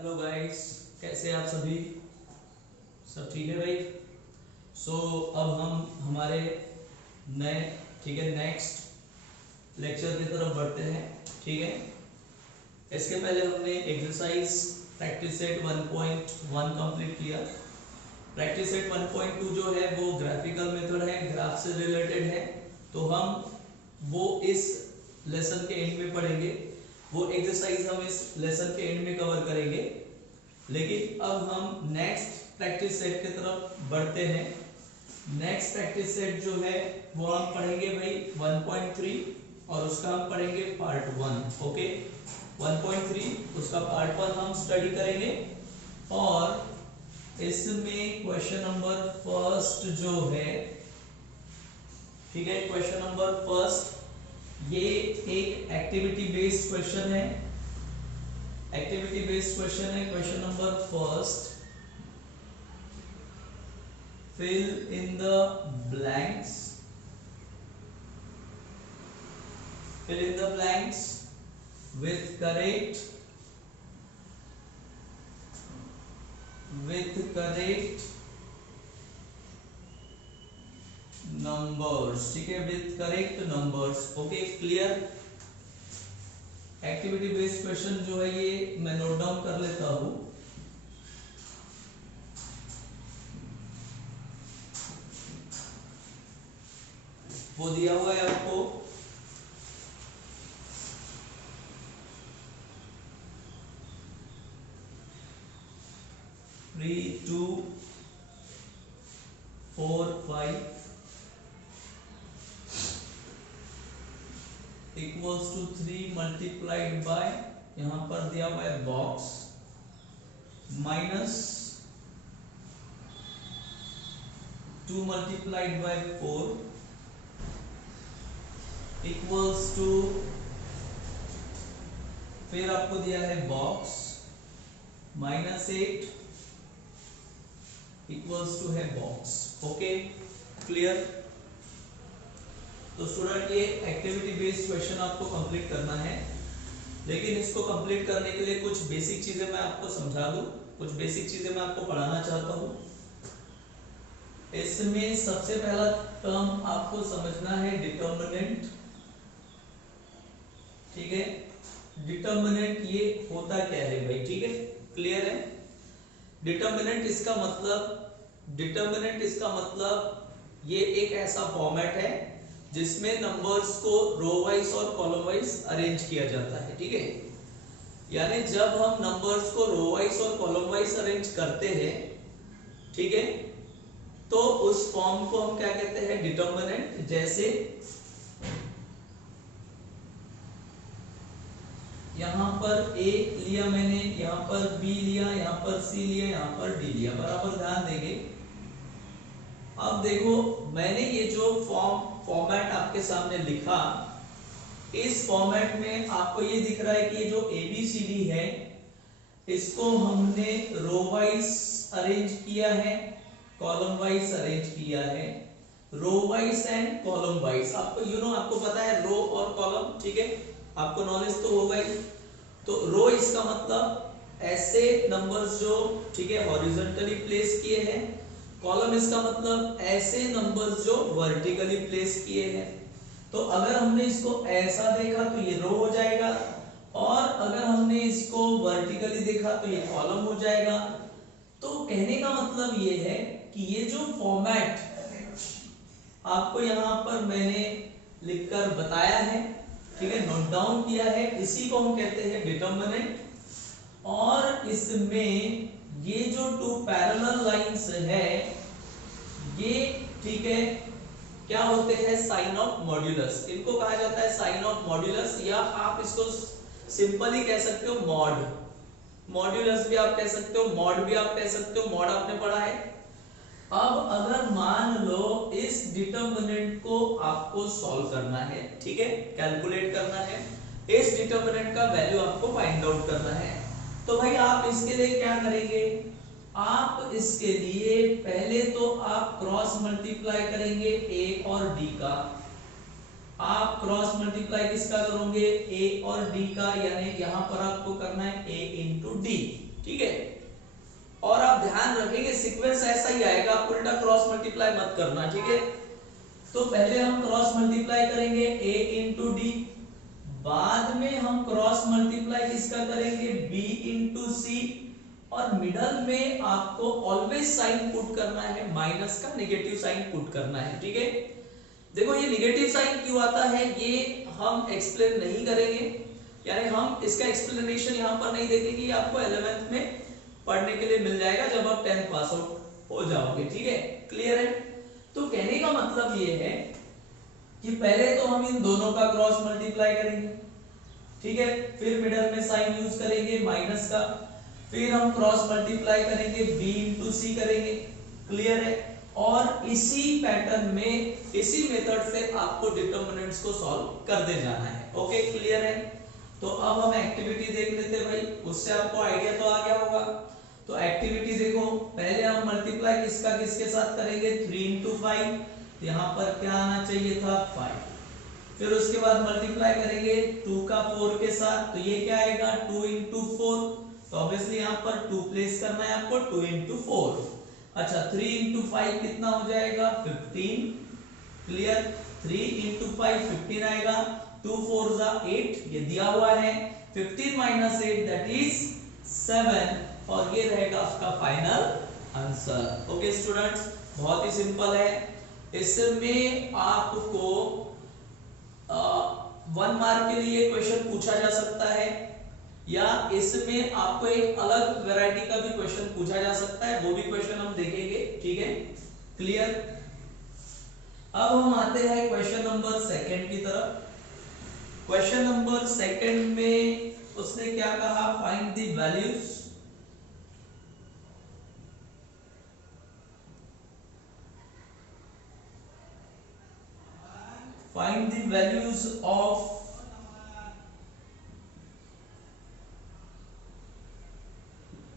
Hello guys, कैसे आप सभी? सब ठीक है भाई? अब हम हमारे नए नेक्स्ट लेक्चर की तरफ बढ़ते हैं। ठीक है, इसके पहले हमने एक्सरसाइज प्रैक्टिस सेट 1.1 कंप्लीट किया। प्रैक्टिस सेट 1.2 जो है वो ग्राफिकल मेथड है, ग्राफ से रिलेटेड है। तो हम वो इस लेसन के एंड में पढ़ेंगे, वो एक्सरसाइज हम इस लेसन के एंड में कवर करेंगे। लेकिन अब हम नेक्स्ट प्रैक्टिस सेट की तरफ बढ़ते हैं। नेक्स्ट प्रैक्टिस सेट जो है वो हम पढ़ेंगे भाई 1.3 और उसका हम पढ़ेंगे पार्ट 1। ओके, 1.3 उसका पार्ट 1 हम स्टडी करेंगे और इसमें क्वेश्चन नंबर फर्स्ट जो है, ठीक है, क्वेश्चन नंबर फर्स्ट ये एक एक्टिविटी बेस्ड क्वेश्चन है। एक्टिविटी बेस्ड क्वेश्चन है। Question number first, fill in the blanks, fill in the blanks with correct numbers। ठीक है, with correct numbers। Okay, clear. Activity based question जो है ये मैं नोट डाउन कर लेता हूं। वो दिया हुआ है आपको, three 2 4 5 equals to 3 multiplied by, यहां पर दिया हुआ है box, minus 2 multiplied by 4 equals to, फिर आपको दिया है बॉक्स, -8 इक्वल्स टू है बॉक्स। Okay, clear. तो स्टूडेंट ये एक्टिविटी बेस्ड क्वेश्चन आपको कंप्लीट करना है, लेकिन इसको कंप्लीट करने के लिए कुछ बेसिक चीजें मैं आपको समझा दूं, कुछ बेसिक चीजें मैं आपको पढ़ाना चाहता हूं। इसमें सबसे पहला टर्म आपको समझना है डिटर्मिनेंट। ठीक है, डिटर्मिनेंट ये होता क्या है भाई? ठीक है, क्लियर है। डिटर्मिनेंट इसका मतलब ये एक ऐसा फॉर्मेट है जिसमें नंबर्स को रो वाइज और कॉलम वाइज अरेंज किया जाता है। ठीक है, यानी जब हम नंबर्स को रो वाइज और कॉलम वाइज अरेंज करते हैं, ठीक है, तो उस फॉर्म को हम क्या कहते हैं? डिटर्मिनेंट। जैसे यहां पर ए लिया मैंने, यहां पर बी लिया, यहां पर सी लिया, यहां पर डी लिया, बराबर ध्यान देंगे। अब देखो, मैंने ये जो फॉर्मेट आपके सामने लिखा, इस फॉर्मेट में आपको ये दिख रहा है कि ये जो ABCD है इसको हमने रो वाइज अरेंज किया है, कॉलम वाइज अरेंज किया है, row wise and column wise. आपको आपको पता है रो और कॉलम, ठीक है, आपको नॉलेज तो होगा ही। तो रो इसका मतलब ऐसे नंबर्स जो, ठीक है, हॉरिजॉन्टली प्लेस किए हैं। कॉलम इसका मतलब ऐसे नंबर्स जो वर्टिकली प्लेस किए हैं। तो अगर हमने इसको ऐसा देखा तो ये रो हो जाएगा, और अगर हमने इसको वर्टिकली देखा तो ये कॉलम हो जाएगा। तो कहने का मतलब ये है कि ये जो फॉर्मेट आपको यहाँ पर मैंने लिखकर बताया है, ठीक है, नोट डाउन किया है, इसी को हम कहते हैं डिटर्मिनेंट। और इसमें ये जो 2 पैरेलल लाइंस है ये, ठीक है, क्या होते हैं? Sign of modulus. इनको कहा जाता है साइन ऑफ मॉड्यूलस, या आप इसको सिंपली कह सकते हो मॉड। मॉड्यूलस भी आप कह सकते हो, मॉड भी आप कह सकते हो। मॉड आपने पढ़ा है। अब अगर मान लो इस डिटर्मिनेंट को आपको सॉल्व करना है, ठीक है, कैलकुलेट करना है, इस डिटर्मिनेंट का वैल्यू आपको फाइंड आउट करना है, तो भाई आप इसके लिए क्या करेंगे? आप इसके लिए पहले तो आप क्रॉस मल्टीप्लाई करेंगे A और D का। आप क्रॉस मल्टीप्लाई किसका करोगे? A और D का, यानी यहां पर आपको करना है A इंटू डी। ठीक है। और आप ध्यान रखेंगे सीक्वेंस ऐसा ही आएगा, आप उल्टा क्रॉस मल्टीप्लाई मत करना, ठीक है। तो पहले हम क्रॉस मल्टीप्लाई करेंगे a इंटू डी, बाद में हम क्रॉस मल्टीप्लाई किसका करेंगे b इंटू सी, और मिडल में आपको ऑलवेज साइन पुट करना है, माइनस का नेगेटिव साइन पुट करना है, ठीक है। देखो ये नेगेटिव साइन क्यों आता है ये हम एक्सप्लेन नहीं करेंगे, यानी हम इसका एक्सप्लेनेशन यहाँ पर नहीं देखेंगे, ये आपको 11th में पढ़ने के लिए मिल जाएगा जब आप 10th पास आउट हो जाओगे, ठीक है, क्लियर है। तो कहने का मतलब ये है कि पहले तो हम इन दोनों का क्रॉस मल्टीप्लाई करेंगे, ठीक है, फिर मिडल में साइन यूज करेंगे माइनस का, फिर हम क्रॉस मल्टीप्लाई करेंगे b इंटू सी करेंगे, क्लियर है। और इसी पैटर्न में इसी मेथड से आपको डिटरमिनेंट्स को सॉल्व करते जाना है, ओके, क्लियर है। तो अब हम एक्टिविटी देख लेते हैं भाई, उससे आपको आइडिया तो आ गया होगा। तो एक्टिविटी देखो, पहले हम मल्टीप्लाई किसका किसके साथ करेंगे 3 इंटू 5, यहाँ पर क्या आना चाहिए था 5, फिर उसके बाद मल्टीप्लाई करेंगे 2 का 4 के साथ, तो ये क्या आएगा 2 इंटू 4, तो ऑब्वियसली यहाँ पर 2 प्लेस करना है आपको 2 इंटू 4। अच्छा 3 इंटू 5 कितना हो जाएगा 15, क्लियर, 3 इंटू 5 15 आएगा, 2 4 जा 8 ये दिया हुआ है, 15 माइनस 8 दैट इज 7, और ये रहेगा आपका फाइनल आंसर। ओके स्टूडेंट्स, बहुत ही सिंपल है। इसमें आपको 1 मार्क के लिए क्वेश्चन पूछा जा सकता है, या इसमें आपको एक अलग वैरायटी का भी क्वेश्चन पूछा जा सकता है, वो भी क्वेश्चन हम देखेंगे, ठीक है, क्लियर। अब हम आते हैं क्वेश्चन नंबर 2 की तरफ। क्वेश्चन नंबर 2 में उसने क्या कहा, find the values of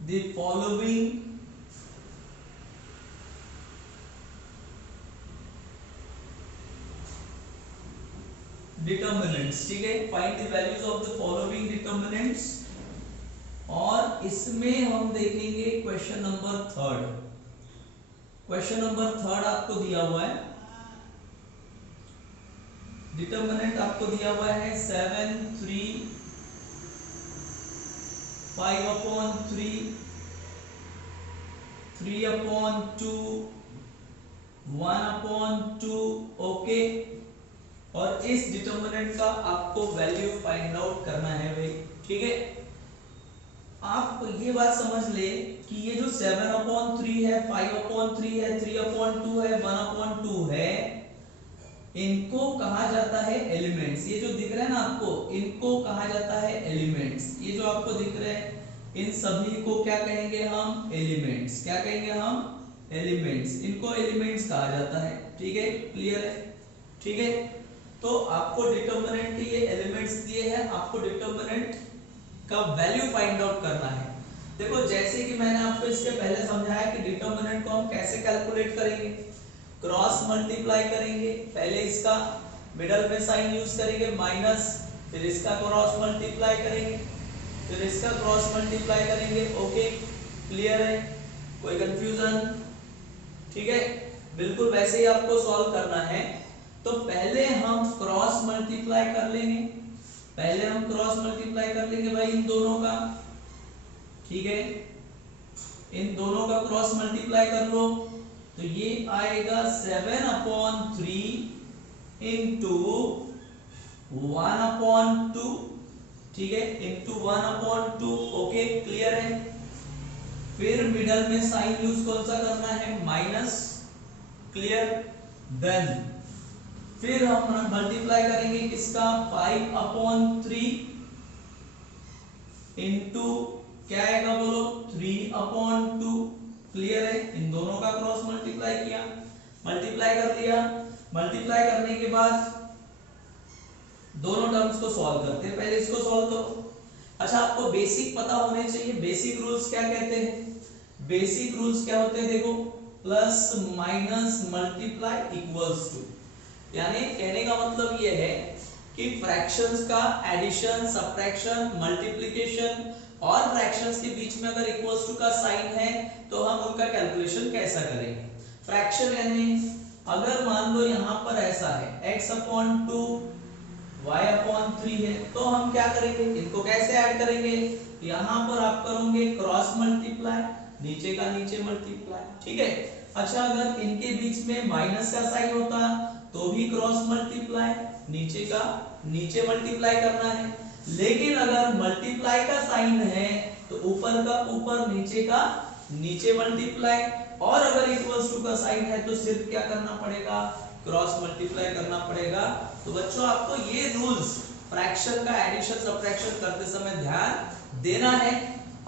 the following determinants, ठीक है, find the values of the following determinants. और इसमें हम देखेंगे क्वेश्चन नंबर 3। क्वेश्चन नंबर 3 आपको दिया हुआ है, डिटर्मिनेंट आपको दिया हुआ है 7 3 5/3 3/2 1/2, ओके। और इस डिटर्मिनेंट का आपको वैल्यू फाइंड आउट करना है भाई, ठीक है। आप ये बात समझ ले कि ये जो 7/3 है, 5/3 है, 3/2 है, 1/2 है, इनको कहा जाता है एलिमेंट्स। ये जो दिख रहा है ना आपको, इनको कहा जाता है एलिमेंट्स। ये जो आपको दिख रहे हैं इन सभी को क्या कहेंगे हम, एलिमेंट्स। क्या कहेंगे हम, एलिमेंट्स। इनको एलिमेंट्स कहा जाता है, ठीक है, क्लियर है, ठीक है। तो आपको डिटर्मिनेंट ये एलिमेंट्स दिए हैं, आपको डिटर्मिनेंट का वैल्यू फाइंड आउट करना है। देखो जैसे कि मैंने आपको इसके पहले समझाया कि डिटर्मिनेंट को हम कैसे कैलकुलेट करेंगे, क्रॉस मल्टीप्लाई करेंगे, पहले इसका मिडल में साइन यूज करेंगे माइनस, फिर इसका क्रॉस मल्टीप्लाई करेंगे, फिर इसका क्रॉस मल्टीप्लाई करेंगे, ओके, क्लियर है, कोई कंफ्यूजन, ठीक है। बिल्कुल वैसे ही आपको सॉल्व करना है। तो पहले हम क्रॉस मल्टीप्लाई कर लेंगे, पहले हम क्रॉस मल्टीप्लाई कर लेंगे भाई इन दोनों का, ठीक है, इन दोनों का क्रॉस मल्टीप्लाई कर लो, तो ये आएगा 7/3 इंटू 1/2, ठीक है, इंटू 1/2, ओके, क्लियर है। फिर मिडल में साइन यूज कौन सा करना है, माइनस, क्लियर। देन फिर हम मल्टीप्लाई करेंगे किसका 5/3 इंटू क्या आएगा बोलो 3/2, क्लियर है। इन दोनों का क्रॉस मल्टीप्लाई किया, मल्टीप्लाई कर लिया, मल्टीप्लाई करने के बाद दोनों टर्म्स को सॉल्व करते हैं। पहले इसको सॉल्व करो। अच्छा आपको बेसिक पता होने चाहिए, बेसिक रूल्स क्या कहते हैं, बेसिक रूल्स क्या होते हैं, देखो plus minus multiply equals to, यानी कहने का मतलब ये है कि फ्रैक्शंस का एडिशन, सब्ट्रैक्शन, मल्टीप्लिकेशन और फ्रैक्शंस के बीच में अगर इक्वल्स टू का साइन है तो हम उनका कैलकुलेशन कैसा करेंगे। फ्रैक्शन यानी अगर मान लो यहां पर ऐसा है x/2 y/3 है तो हम क्या करेंगे, इनको कैसे ऐड करेंगे, यहां पर आप करोगे क्रॉस मल्टीप्लाई, नीचे का नीचे मल्टीप्लाई, ठीक है। अच्छा अगर इनके बीच में माइनस का साइन होता तो भी क्रॉस मल्टीप्लाई, नीचे का नीचे मल्टीप्लाई करना है। लेकिन अगर मल्टीप्लाई का साइन है तो ऊपर का ऊपर, नीचे का नीचे मल्टीप्लाई, और अगर इक्वल्स टू का साइन है तो सिर्फ क्या करना पड़ेगा, क्रॉस मल्टीप्लाई करना पड़ेगा। तो बच्चों आपको ये रूल्स फ्रैक्शन का एडिशन सब्ट्रैक्शन करते समय ध्यान देना है।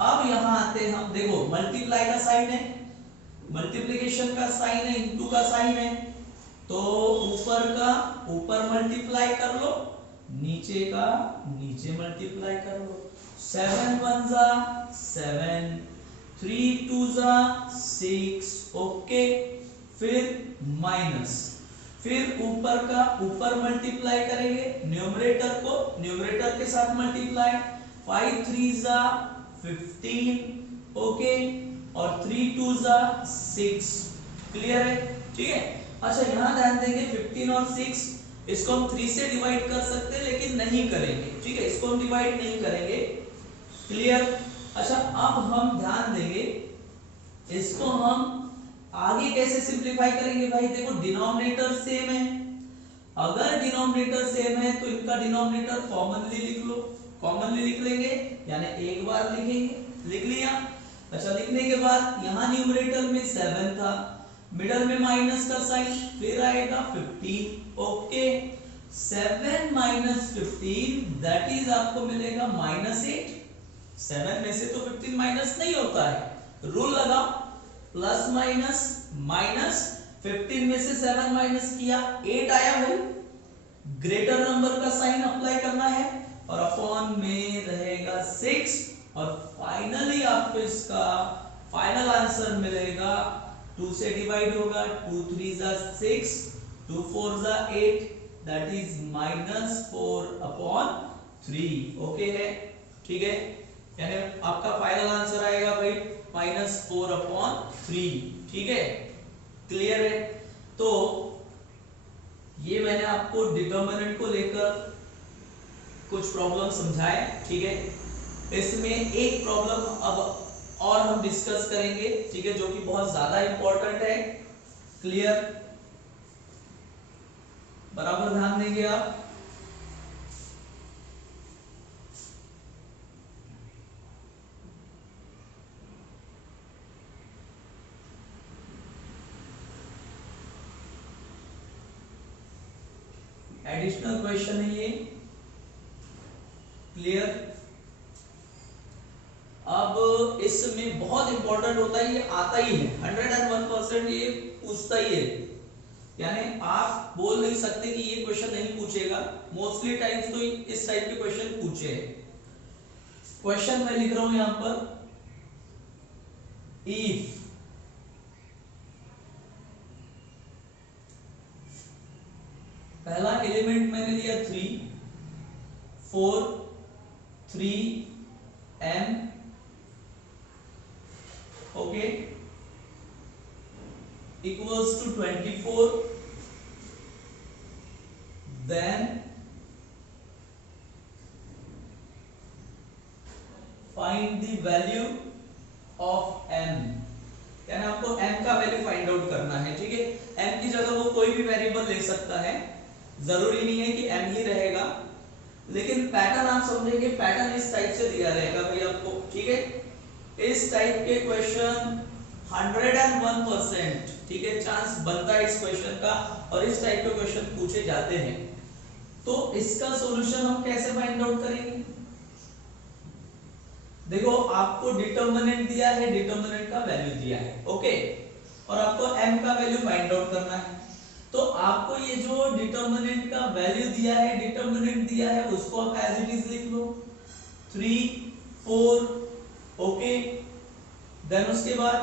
अब यहां आते हम, देखो मल्टीप्लाई का साइन है, मल्टीप्लिकेशन का साइन है, इनटू का साइन है, तो ऊपर का ऊपर मल्टीप्लाई कर लो, नीचे का नीचे मल्टीप्लाई कर लो। 7 1 जा 7, 3 2 जा 6, ओके। फिर माइनस, फिर ऊपर का ऊपर मल्टीप्लाई करेंगे, न्यूमरेटर को न्यूमरेटर के साथ मल्टीप्लाई, 5 3 जा 15, ओके, और 3 2 जा 6, क्लियर है, ठीक है। अच्छा यहां ध्यान देंगे 15 और 6 इसको हम 3 से डिवाइड कर सकते हैं लेकिन नहीं करेंगे, ठीक है, इसको हम डिवाइड नहीं करेंगे, क्लियर। अच्छा अब हम ध्यान देंगे इसको हम आगे कैसे सिंपलीफाई करेंगे। भाई देखो डिनोमिनेटर सेम है, अगर डिनोमिनेटर सेम है तो इनका डिनोमिनेटर कॉमनली लिख लो, कॉमनली लिख लेंगे यानी एक बार लिखेंगे, लिख लिया। अच्छा लिखने के बाद यहां न्यूमरेटर में 7 था, मिडल में माइनस का साइन, फिर आएगा 15, ओके। 7 माइनस 15 दैट इज आपको मिलेगा -8। 7 में से तो 15 माइनस नहीं होता है, रूल लगाओ, प्लस माइनस माइनस, 15 में से 7 माइनस किया 8 आया भाई, ग्रेटर नंबर का साइन अप्लाई करना है, और अपॉन में रहेगा 6, और फाइनली आपको इसका फाइनल आंसर मिलेगा 2 से डिवाइड होगा, 2 3 जा 6, 2 4 जा 8, दैट इज -4/3, ओके है, ठीक है, यानी आपका फाइनल आंसर आएगा भाई -4/3, ठीक है, क्लियर है। तो ये मैंने आपको डिटर्मिनेंट को लेकर कुछ प्रॉब्लम समझाए, ठीक है। इसमें एक प्रॉब्लम अब और हम डिस्कस करेंगे, ठीक है, जो कि बहुत ज्यादा इंपॉर्टेंट है, क्लियर, बराबर ध्यान देंगे आप। एडिशनल क्वेश्चन है ये, क्लियर। अब इसमें बहुत इंपॉर्टेंट होता है, ये आता ही है 101%, ये पूछता ही है, यानी आप बोल नहीं सकते कि ये क्वेश्चन नहीं पूछेगा, मोस्टली टाइम्स तो इस टाइप के क्वेश्चन पूछे हैं। क्वेश्चन मैं लिख रहा हूं यहां पर, इफ पहला एलिमेंट मैंने लिया 3 4 3 m, okay, equals to 24, then find the value of m, यानी आपको m का वैल्यू फाइंड आउट करना है, ठीक है। m की जगह वो कोई भी वेरिएबल ले सकता है, जरूरी नहीं है कि m ही रहेगा, लेकिन पैटर्न आप समझेंगे, पैटर्न इस टाइप से दिया रहेगा भाई आपको, ठीक है। इस टाइप के क्वेश्चन 101%, ठीक है, चांस बनता है इस क्वेश्चन का, और इस टाइप के क्वेश्चन पूछे जाते हैं। तो इसका सॉल्यूशन हम कैसे फाइंड आउट करेंगे। देखो आपको डिटर्मिनेंट दिया है, डिटर्मिनेंट का वैल्यू दिया है, ओके, और आपको m का वैल्यू फाइंड आउट करना है। तो आपको ये जो डिटर्मिनेंट का वैल्यू दिया है, डिटर्मिनेंट दिया है, उसको आप एज इट इज लिख लो 3 4, ओके। देन उसके बाद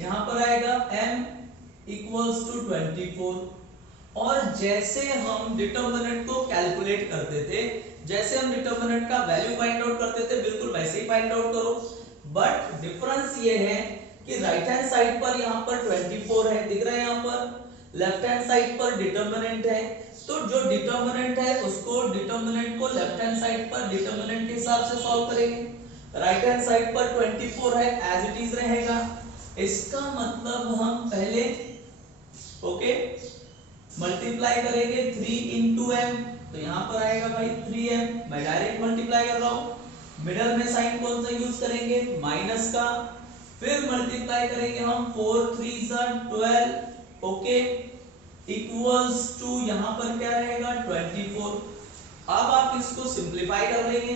यहां पर आएगा m इक्वल्स टू 24, और जैसे हम डिटर्मिनेंट को कैलकुलेट करते थे, जैसे हम डिटर्मिनेंट का वैल्यू फाइंड आउट करते थे, बिल्कुल वैसे ही फाइंड आउट करो। बट डिफरेंस ये है कि राइट हैंड साइड पर यहाँ पर 24 है, दिख रहा है यहाँ पर, लेफ्ट हैंड साइड पर डिटर्मिनेंट है। तो जो डिटर्मिनेंट है उसको, डिटर्मिनेंट को लेफ्ट हैंड साइड पर डिटर्मिनेंट के हिसाब से सॉल्व करेंगे। राइट हैंड साइड पर 24 है, एज इट इज रहेगा। इसका मतलब हम पहले ओके मल्टीप्लाई करेंगे 3 इंटू एम, तो यहां पर आएगा भाई 3m। मैं डायरेक्ट मल्टीप्लाई कर रहा हूं। मिडल में साइन कौन सा यूज करेंगे, माइनस का। फिर मल्टीप्लाई करेंगे हम 4 3 12, ओके, इक्वल्स टू यहां पर क्या रहेगा 24। अब आप इसको सिंपलीफाई कर लेंगे,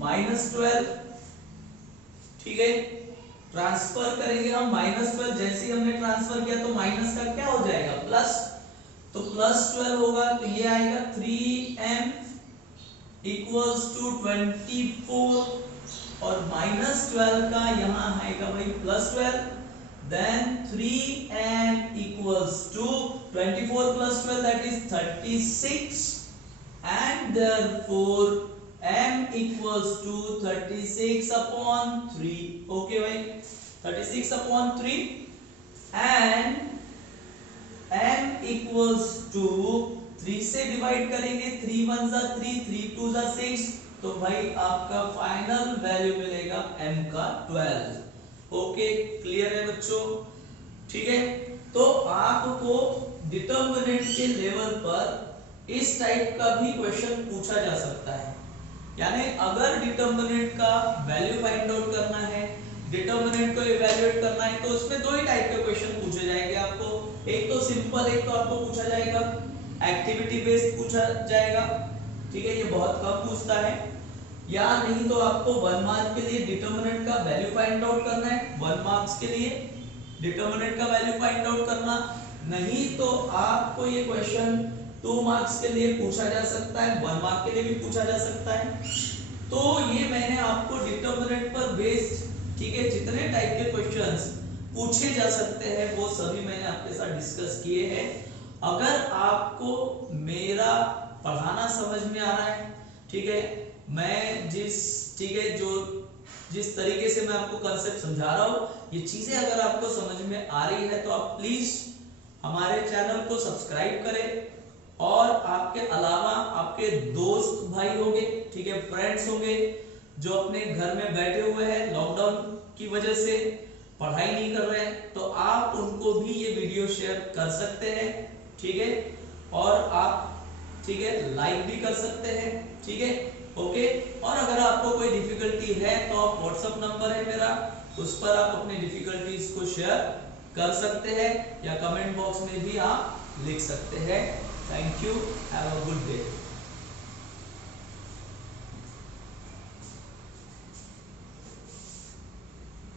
-12, ठीक है, ट्रांसफर करेंगे हम -12। जैसे ही हमने ट्रांसफर किया तो माइनस का क्या हो जाएगा, प्लस, तो +12 होगा, तो ये आएगा 3m इक्वल्स टू 24, और -12 का यहाँ आएगा भाई +12, then 3m equals to 24 + 12 that is 36, and therefore m equals to 36/3, okay भाई, 36/3, and m equals to 3 से डिवाइड करेंगे, 3 1 जा 3, 3 2 जा 6, तो भाई आपका फाइनल वैल्यू मिलेगा m का 12। ओके, क्लियर है बच्चों, ठीक है। तो आपको डिटर्मिनेंट के लेवल पर इस टाइप का भी क्वेश्चन पूछा जा सकता है। यानी अगर डिटर्मिनेंट का वैल्यू फाइंड आउट करना है, डिटर्मिनेंट को इवैल्यूएट करना है, तो उसमें दो ही टाइप के क्वेश्चन पूछे जाएंगे आपको। एक तो सिंपल, एक तो आपको पूछा जाएगा एक्टिविटी बेस्ड पूछा जाएगा, ठीक है, ये बहुत कम पूछता है। या नहीं तो आपको 1 मार्क के लिए डिटर्मिनेंट का वैल्यू फाइंड आउट करना है, 1 मार्क्स के लिए डिटर्मिनेंट का वैल्यू फाइंड आउट करना, नहीं तो आपको ये क्वेश्चन 2 मार्क्स के लिए पूछा जा सकता है, 1 मार्क के लिए भी पूछा जा सकता है। तो ये मैंने आपको डिटर्मिनेंट पर बेस्ड, ठीक है, जितने टाइप के क्वेश्चंस पूछे जा सकते हैं वो सभी मैंने आपके साथ डिस्कस किए हैं। अगर आपको मेरा पढ़ाना समझ में आ रहा है, ठीक है, मैं ठीक है, जिस तरीके से मैं आपको कांसेप्ट समझा रहा हूँ, ये चीजें अगर आपको समझ में आ रही है तो आप प्लीज हमारे चैनल को सब्सक्राइब करें, और आपके अलावा आपके दोस्त भाई होंगे, ठीक है, फ्रेंड्स होंगे जो अपने घर में बैठे हुए हैं, लॉकडाउन की वजह से पढ़ाई नहीं कर रहे हैं, तो आप उनको भी ये वीडियो शेयर कर सकते हैं, ठीक है, और आप, ठीक है, लाइक भी कर सकते हैं, ठीक है, ओके। और अगर आपको कोई डिफिकल्टी है तो आप व्हाट्सएप नंबर है मेरा, उस पर आप अपनी डिफिकल्टीज को शेयर कर सकते हैं, या कमेंट बॉक्स में भी आप लिख सकते हैं। Thank you, have a good day.